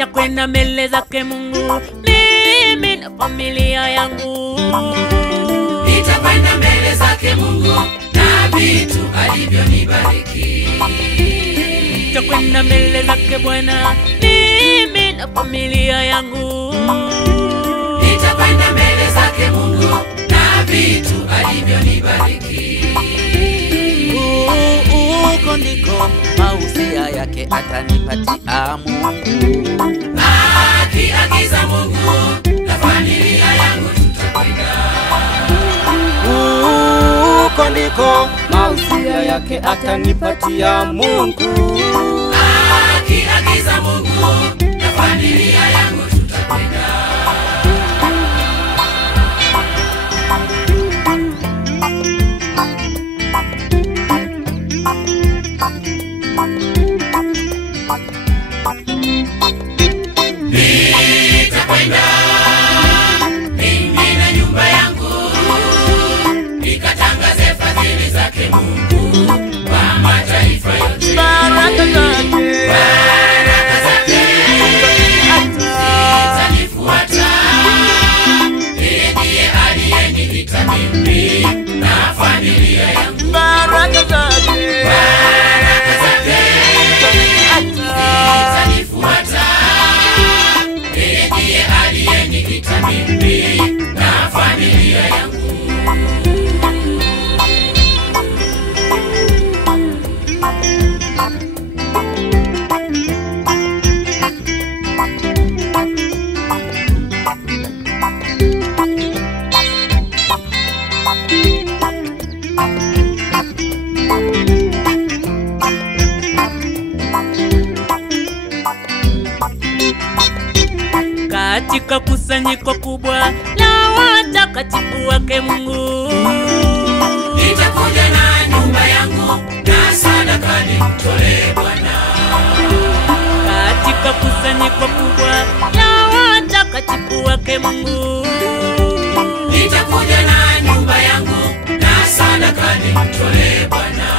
nitakwenda mbele zake Mungu, mimi na familia yangu. Nitakwenda mbele zake Mungu na vitu alivyonibariki. Nitakwenda mbele zake Bwana, mimi na familia yangu. Nitakwenda mbele zake Mungu na vitu alivyonibariki. Huko ndiko mausia yake atanipatia Mungu. Akiagiza Mungu na familia yangu tutakwenda. Huko ndiko mausia yake atanipatia Mungu. Akiagiza Mungu na familia yangu tutakwenda. Nitakwenda mimi na nyumba yangu, nikatangaze fadhili zake Mungu kwa mataifa yote. Baraka zake zitanifuata. Yeye ndiye aliyeniita mimi na familia yangu. baraka zake zitanifuata. Yeye ndiye aliyeniita mimi na familia yangu. Katika kusanyiko kubwa la watakatifu wake Mungu, Nitakuja na nyumba yangu na sadaka nimtolee Bwana. katika kusanyiko kubwa la watakatifu wake Mungu, Nitakuja na nyumba yangu na sadaka nimtolee Bwana.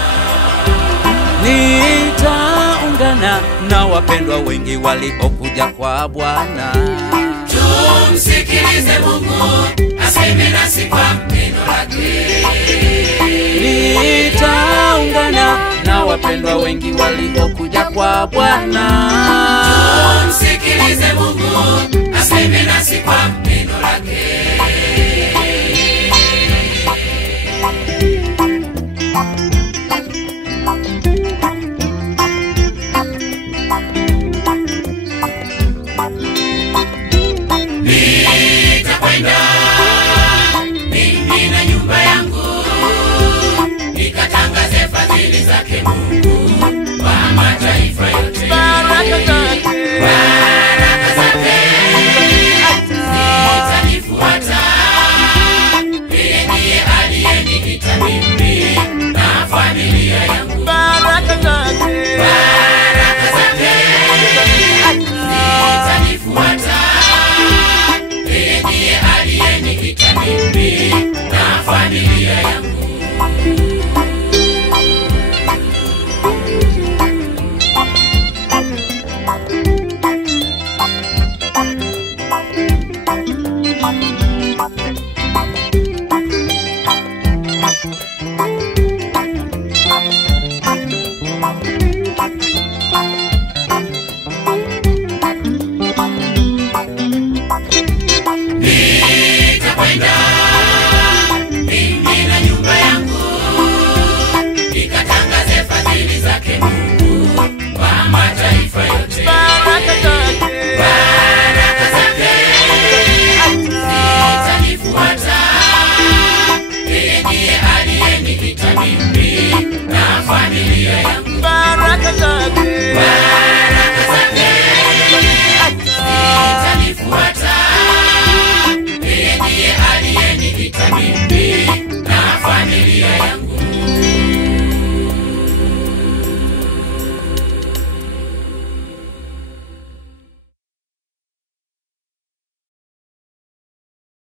nitaungana na wapendwa wengi waliokuja kwa Bwana. Tumsikilize Mungu aseme nasi kwa neno lake. Nitaungana na wapendwa wengi waliokuja kwa Bwana.